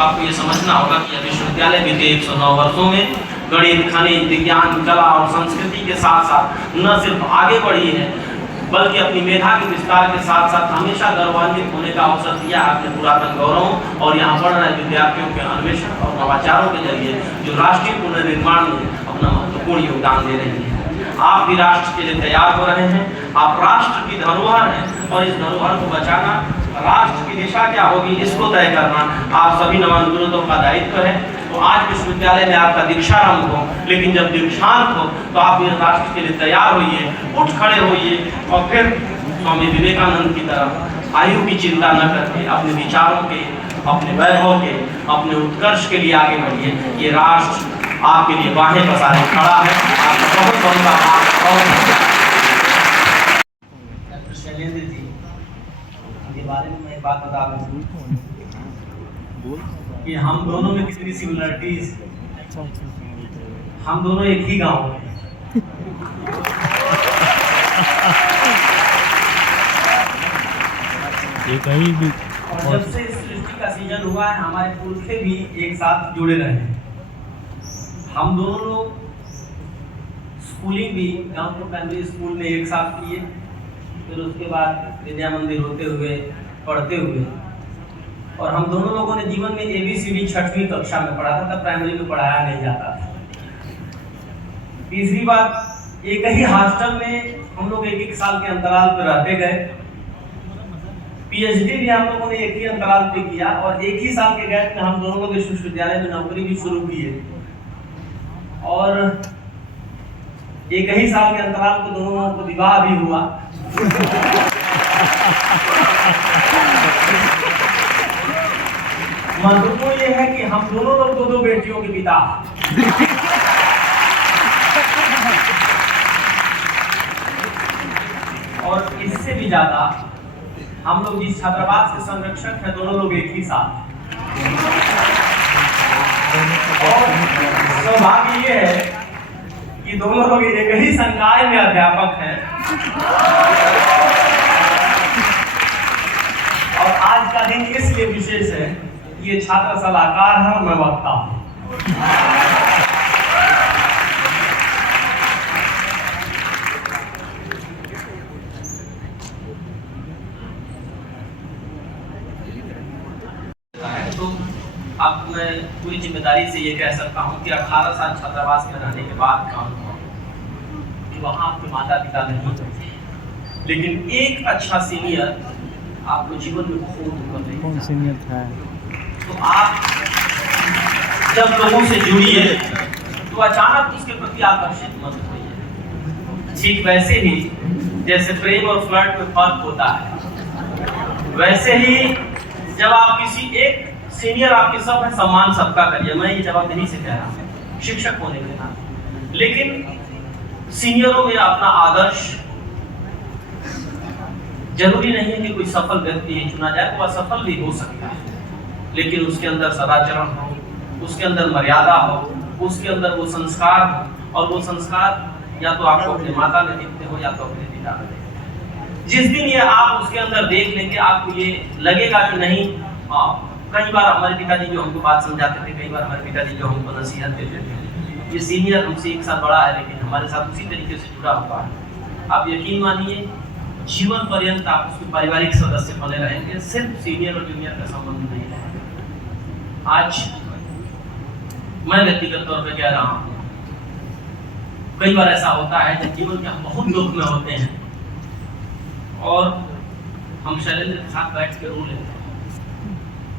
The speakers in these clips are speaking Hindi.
आपको ये समझना होगा कि यह विश्वविद्यालय बीते 109 वर्षों में गणित, खनिज, विज्ञान, कला और संस्कृति के साथ साथ न सिर्फ आगे बढ़ी है, बल्कि अपनी मेधा के विस्तार के साथ साथ हमेशा गौरवान्वित होने का अवसर दिया अपने पुरातन गौरव और यहाँ पढ़ रहे विद्यार्थियों के अन्वेषण और नवाचारों के जरिए जो राष्ट्रीय पुनर्निर्माण में अपना महत्वपूर्ण योगदान दे रही है। आप भी राष्ट्र के लिए तैयार हो रहे हैं। आप राष्ट्र की धरोहर हैं और इस धरोहर को बचाना, राष्ट्र की दिशा क्या होगी इसको तय करना आप सभी नवानुद्रोतों का दायित्व है। तो आज विश्वविद्यालय में आपका दीक्षारंभ हो, लेकिन जब दीक्षांत हो तो आप इस राष्ट्र के लिए तैयार होइए, उठ खड़े होइए और फिर स्वामी विवेकानंद की तरह आयु की चिंता न करके अपने विचारों के, अपने वैभव के, अपने उत्कर्ष के लिए आगे बढ़िए। ये राष्ट्र आपके लिए बाहें पसारे खड़ा है। आपका बहुत बहुत आभार। डॉक्टर शैलेंद्र जी के बारे में मैं एक बात बता दूं कि हम दोनों में कितनी सिमिलरिटीज, हम दोनों एक ही गांव में कहीं भी। और जब से इस सृष्टि का सीजन हुआ है हमारे पुरखे भी एक साथ जुड़े रहे हैं। हम दोनों लोग स्कूलिंग भी गांव के प्राइमरी स्कूल में एक साथ किए, फिर उसके बाद विद्या मंदिर होते हुए पढ़ते हुए, और हम दोनों लोगों ने जीवन में ABCD 6वीं कक्षा में पढ़ा था, तब प्राइमरी में पढ़ाया नहीं जाता था। तीसरी बात, एक ही हॉस्टल में हम लोग एक साल के अंतराल पर रहते गए। PhD भी हम लोगों ने एक ही अंतराल पे किया और एक ही साल के गैप में हम दोनों लोग इस विश्वविद्यालय में नौकरी भी शुरू किए और एक ही साल के अंतराल पे दोनों लोगों को विवाह भी हुआ। महत्वपूर्ण ये है कि हम दोनों लोग दो बेटियों के पिता। और इससे भी ज्यादा हम लोग जिस छात्रावास के संरक्षक हैं दोनों लोग एक ही साथ। और सौभाग्य ये है कि दोनों लोग एक ही संकाय में अध्यापक हैं। और आज का दिन इसलिए विशेष है कि ये छात्र सलाहकार है और मैं वक्ता हूँ। तो अब मैं पूरी जिम्मेदारी से ये कह सकता हूँ कि 18 साल छात्रावास में रहने के बाद काम हुआ कि वहाँ आपके माता पिता नहीं थे, लेकिन एक अच्छा सीनियर आपको जीवन में बहुत ऊपर ले कौन सीनियर था? तो आप जब लोगों से जुड़िए तो अचानक उसके प्रति आकर्षित मत होइए। ठीक वैसे ही जैसे प्रेम और फ्लर्ट में फर्क होता है, वैसे ही जब आप किसी एक सीनियर आपके सब है सम्मान सबका करिए। मैं ये जवाबदेही से कह रहा हूँ शिक्षक होने के नाते, लेकिन सीनियरों में अपना आदर्श जरूरी नहीं है कि कोई सफल व्यक्ति ही चुना जाए, वो असफल भी हो सकता है, लेकिन उसके अंदर सदाचरण हो, उसके अंदर मर्यादा हो, उसके अंदर वो संस्कार हो, और वो संस्कार या तो आपको अपने माता में दिखते हो या तो अपने पिता में दिखते। जिस दिन ये आप उसके अंदर देख लेंगे आपको ये लगेगा कि नहीं। कई बार हमारे पिताजी जो हमको बात समझाते थे, कई बार हमारे पिताजी जो हमको नसीहत देते थे, ये सीनियर हमसे एक साल बड़ा है लेकिन हमारे साथ उसी तरीके से जुड़ा हुआ है। आप यकीन मानिए जीवन पर्यंत आप उसके पारिवारिक सदस्य बने रहेंगे, सिर्फ सीनियर और जूनियर का संबंध नहीं रहेगा। आज मैं व्यक्तिगत तौर पे कह रहा हूँ, कई बार ऐसा होता है जब जीवन के हम बहुत दुख में होते हैं और हम शैलेंद्र के साथ बैठ के रो लेते हैं।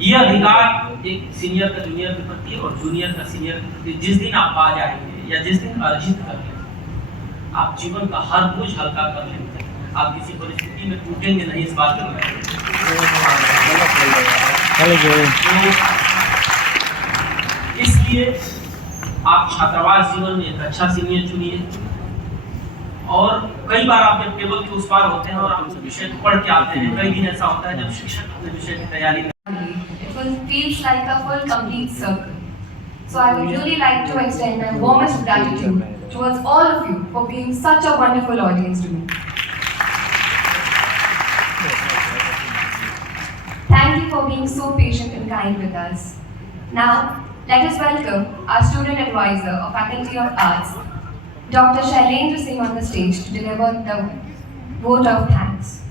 यह अधिकार एक सीनियर का जूनियर के प्रति और जूनियर का सीनियर के प्रति जिस दिन आप पा जाएंगे या जिस दिन अर्जित कर लेंगे, आप जीवन का हर बोझ हल्का कर लेंगे। आप किसी परिस्थिति में टूटेंगे नहीं, इस बात को इसलिए आप छात्रावास जीवन में एक अच्छा सीनियर चुनिए। और कई बार आप जब टेबल के उस पार होते हैं और आप विषय पढ़ के आते हैं, कई दिन ऐसा होता है जब शिक्षक अपने विषय की तैयारी It feels like a full complete circle. So I would really like to extend my warmest gratitude towards all of you for being such a wonderful audience to me. Thank you for being so patient and kind with us. Now, let us welcome our student advisor of Faculty of Arts, Dr. Shailendra Singh on the stage to deliver the vote of thanks.